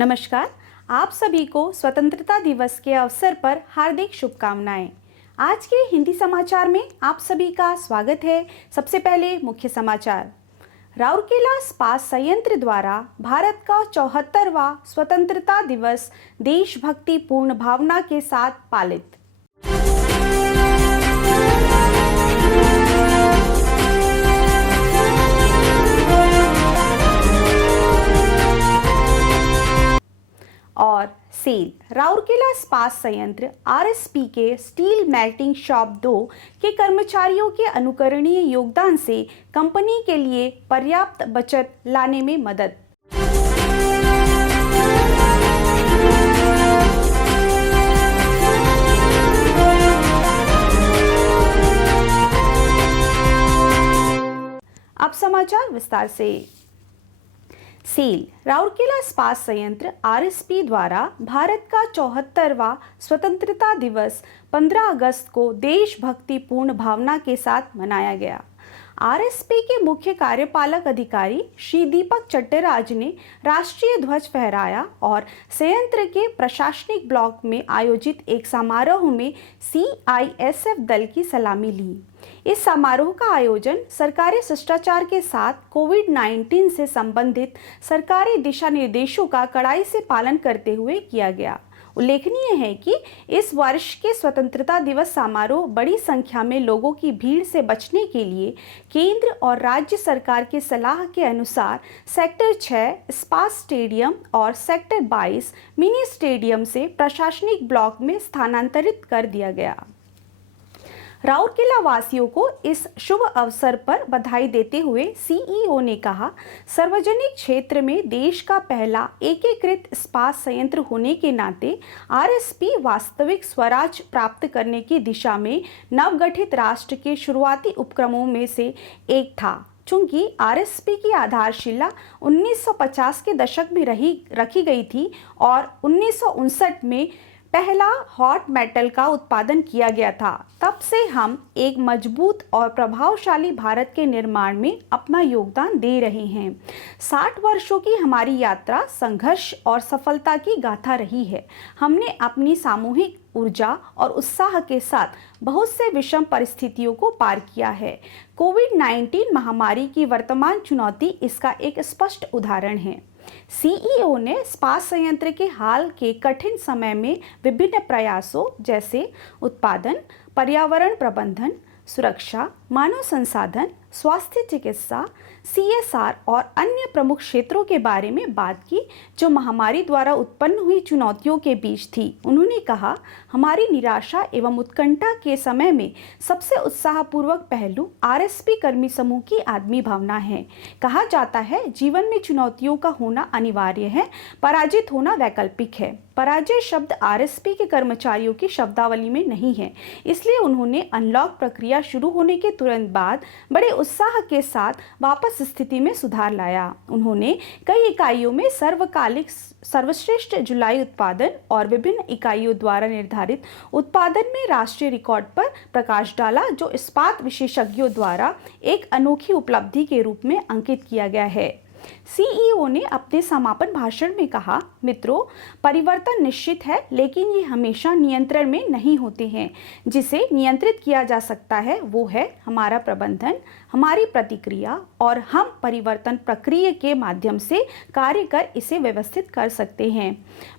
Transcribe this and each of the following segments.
नमस्कार। आप सभी को स्वतंत्रता दिवस के अवसर पर हार्दिक शुभकामनाएं। आज के हिंदी समाचार में आप सभी का स्वागत है। सबसे पहले मुख्य समाचार। राउरकेला इस्पात संयंत्र द्वारा भारत का 74वां स्वतंत्रता दिवस देशभक्ति पूर्ण भावना के साथ पालित। और सेल राउरकेला इस्पात संयंत्र आरएसपी के स्टील मेल्टिंग शॉप 2 के कर्मचारियों के अनुकरणीय योगदान से कंपनी के लिए पर्याप्त बचत लाने में मदद। अब समाचार विस्तार से। सेल राउरकेला इस्पात संयंत्र आरएसपी द्वारा भारत का 74वां स्वतंत्रता दिवस 15 अगस्त को देशभक्ति पूर्ण भावना के साथ मनाया गया। आरएसपी के मुख्य कार्यपालक अधिकारी श्री दीपक चट्टराज ने राष्ट्रीय ध्वज फहराया और संयंत्र के प्रशासनिक ब्लॉक में आयोजित एक समारोह में सीआईएसएफ दल की सलामी ली। इस समारोह का आयोजन सरकारी शिष्टाचार के साथ कोविड-19 से संबंधित सरकारी दिशा निर्देशों का कड़ाई से पालन करते हुए किया गया। उल्लेखनीय है कि इस वर्ष के स्वतंत्रता दिवस समारोह बड़ी संख्या में लोगों की भीड़ से बचने के लिए केंद्र और राज्य सरकार की सलाह के अनुसार सेक्टर 6 इस्पात स्टेडियम और सेक्टर 22 मिनी स्टेडियम से प्रशासनिक ब्लॉक में स्थानांतरित कर दिया गया। राउरकेला वासियों को इस शुभ अवसर पर बधाई देते हुए सीईओ ने कहा, सार्वजनिक क्षेत्र में देश का पहला एकीकृत इस्पात संयंत्र होने के नाते आरएसपी वास्तविक स्वराज प्राप्त करने की दिशा में नवगठित राष्ट्र के शुरुआती उपक्रमों में से एक था। चूंकि आरएसपी की आधारशिला 1950 के दशक में रखी गई थी और 1959 में पहला हॉट मेटल का उत्पादन किया गया था, तब से हम एक मजबूत और प्रभावशाली भारत के निर्माण में अपना योगदान दे रहे हैं। 60 वर्षों की हमारी यात्रा संघर्ष और सफलता की गाथा रही है। हमने अपनी सामूहिक ऊर्जा और उत्साह के साथ बहुत से विषम परिस्थितियों को पार किया है। कोविड-19 महामारी की वर्तमान चुनौती इसका एक स्पष्ट उदाहरण है। सीईओ ने इस्पात संयंत्र के हाल के कठिन समय में विभिन्न प्रयासों जैसे उत्पादन, पर्यावरण प्रबंधन, सुरक्षा, मानव संसाधन, स्वास्थ्य चिकित्सा, सीएसआर और अन्य प्रमुख क्षेत्रों के बारे में बात की जो महामारी द्वारा उत्पन्न हुई चुनौतियों के बीच थी। उन्होंने कहा, हमारी निराशा एवं उत्कंठा के समय में सबसे उत्साहपूर्वक पहलू आरएसपी कर्मी समूह की आदमी भावना है। कहा जाता है, जीवन में चुनौतियों का होना अनिवार्य है, पराजित होना वैकल्पिक है। पराजय शब्द आरएसपी के कर्मचारियों की शब्दावली में नहीं है, इसलिए उन्होंने अनलॉक प्रक्रिया शुरू होने के तुरंत बाद बड़े उत्साह के साथ वापस स्थिति में सुधार लाया। उन्होंने कई इकाइयों में सर्वकालिक सर्वश्रेष्ठ जुलाई उत्पादन और विभिन्न इकाइयों द्वारा निर्धारित उत्पादन में राष्ट्रीय रिकॉर्ड पर प्रकाश डाला, जो इस्पात विशेषज्ञों द्वारा एक अनोखी उपलब्धि के रूप में अंकित किया गया है। सीईओ ने अपने समापन भाषण में कहा, मित्रों, परिवर्तन निश्चित है, लेकिन ये हमेशा नियंत्रण में नहीं होते हैं। जिसे नियंत्रित किया जा सकता है वो है हमारा प्रबंधन, हमारी प्रतिक्रिया, और हम परिवर्तन प्रक्रिया के माध्यम से कार्य कर इसे व्यवस्थित कर सकते हैं।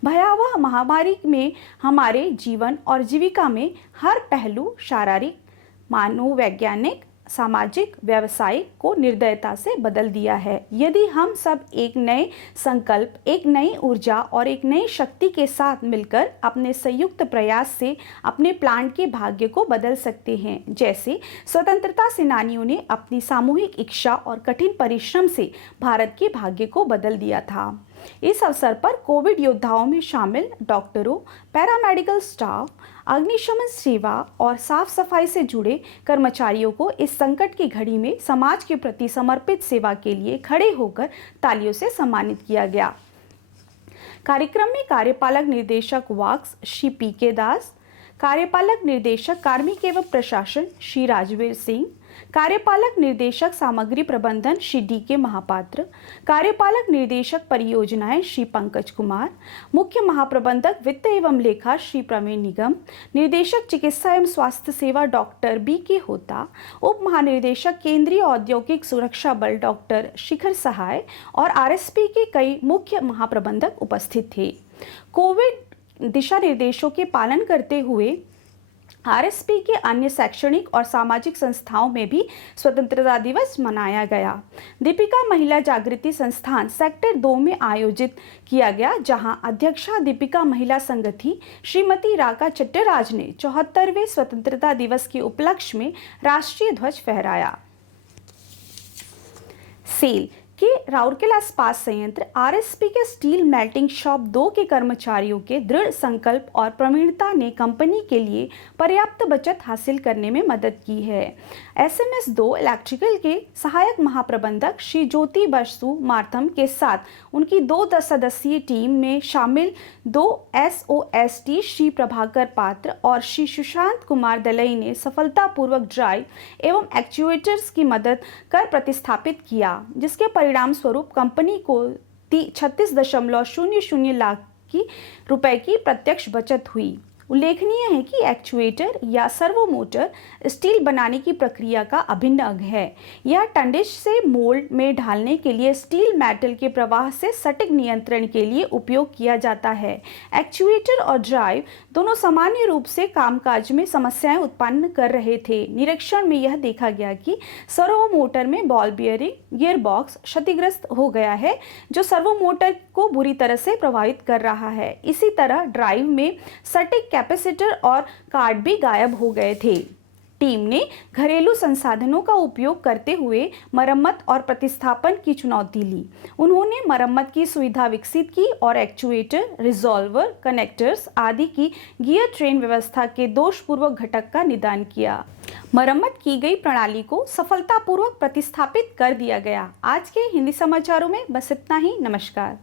भयावह महामारी में हमारे जीवन और जीविका में हर पहलू शारीरिक, मनोवैज्ञानिक, सामाजिक, व्यावसायिक को निर्दयता से बदल दिया है। यदि हम सब एक नए संकल्प, एक नई ऊर्जा और एक नई शक्ति के साथ मिलकर अपने संयुक्त प्रयास से अपने प्लांट के भाग्य को बदल सकते हैं, जैसे स्वतंत्रता सेनानियों ने अपनी सामूहिक इच्छा और कठिन परिश्रम से भारत के भाग्य को बदल दिया था। इस अवसर पर कोविड योद्धाओं में शामिल डॉक्टरों, पैरामेडिकल स्टाफ, अग्निशमन सेवा और साफ सफाई से जुड़े कर्मचारियों को इस संकट की घड़ी में समाज के प्रति समर्पित सेवा के लिए खड़े होकर तालियों से सम्मानित किया गया। कार्यक्रम में कार्यपालक निर्देशक वाक्स श्री पी के दास, कार्यपालक निर्देशक कार्मिक एवं प्रशासन श्री राजवीर सिंह, कार्यपालक निर्देशक सामग्री प्रबंधन श्री डी.के. महापात्र, कार्यपालक निर्देशक परियोजनाएं श्री पंकज कुमार, मुख्य महाप्रबंधक वित्त एवं लेखा श्री प्रवीण निगम, निर्देशक चिकित्सा एवं स्वास्थ्य सेवा डॉक्टर बी.के. होता, उप महानिर्देशक केंद्रीय औद्योगिक सुरक्षा बल डॉक्टर शिखर सहाय और आरएसपी के कई मुख्य महाप्रबंधक उपस्थित थे। कोविड दिशा निर्देशों के पालन करते हुए आरएसपी के अन्य शैक्षणिक और सामाजिक संस्थाओं में भी स्वतंत्रता दिवस मनाया गया। दीपिका महिला जागृति संस्थान सेक्टर 2 में आयोजित किया गया, जहां अध्यक्षा दीपिका महिला संघ थी श्रीमती राका चट्टराज ने 74वें स्वतंत्रता दिवस के उपलक्ष्य में राष्ट्रीय ध्वज फहराया। सेल के राउरकेला इस्पात संयंत्र आरएसपी के स्टील मेल्टिंग शॉप 2 के कर्मचारियों के दृढ़ संकल्प और प्रवीणता ने कंपनी के लिए पर्याप्त बचत हासिल करने में मदद की है। एसएमएस 2 इलेक्ट्रिकल के सहायक महाप्रबंधक श्री ज्योति बसु मार्थम के साथ उनकी 2 सदस्यीय टीम में शामिल 2 एसओएसटी श्री प्रभाकर पात्र और श्री सुशांत कुमार दलई ने सफलतापूर्वक ड्राइव एवं एक्चुएटर्स की मदद कर प्रतिस्थापित किया, जिसके परिणाम स्वरूप कंपनी को 36.00 लाख रुपए की प्रत्यक्ष बचत हुई। उल्लेखनीय है कि एक्चुएटर या सर्वो मोटर स्टील बनाने की प्रक्रिया का अभिन्न अंग है। यह टंडिश से मोल्ड में ढालने के लिए स्टील मेटल के प्रवाह से सटीक नियंत्रण के लिए उपयोग किया जाता है। एक्चुएटर और ड्राइव दोनों सामान्य रूप से कामकाज में समस्याएं उत्पन्न कर रहे थे। निरीक्षण में यह देखा गया कि सर्वो मोटर में बॉल बियरिंग गियर बॉक्स क्षतिग्रस्त हो गया है, जो सर्वो मोटर को बुरी तरह से प्रभावित कर रहा है। इसी तरह ड्राइव में सटीक कैपेसिटर और कार्ड भी गायब हो गए थे। टीम ने घरेलू संसाधनों का उपयोग करते हुए मरम्मत और प्रतिस्थापन की चुनौती ली। उन्होंने मरम्मत की सुविधा विकसित की और एक्चुएटर, रिजॉल्वर, कनेक्टर्स आदि की गियर ट्रेन व्यवस्था के दोषपूर्वक घटक का निदान किया। मरम्मत की गई प्रणाली को सफलतापूर्वक प्रतिस्थापित कर दिया गया। आज के हिंदी समाचारों में बस इतना ही। नमस्कार।